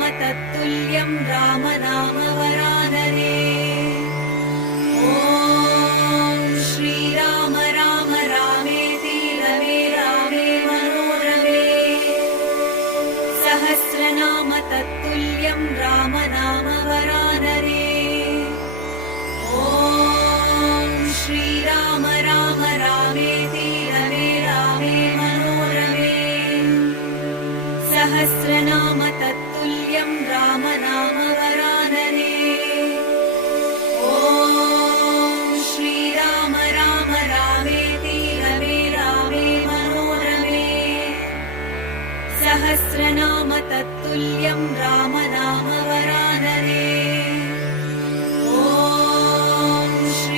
सहस्रनाम तत्तुल्यं राम नाम वरानने। ॐ श्रीराम राम रामेति रमे रामे मनोरमे। सहस्रनाम तत्तुल्यं राम नाम वरानने। ॐ श्रीराम राम रामेति रमे रामे मनोरमे। सहस्रनाम तत्तुल्यं राम नाम वरानने। ॐ श्रीराम राम रामेति रमे रामे मनोरमे। सहस्रनाम तत्तुल्यं राम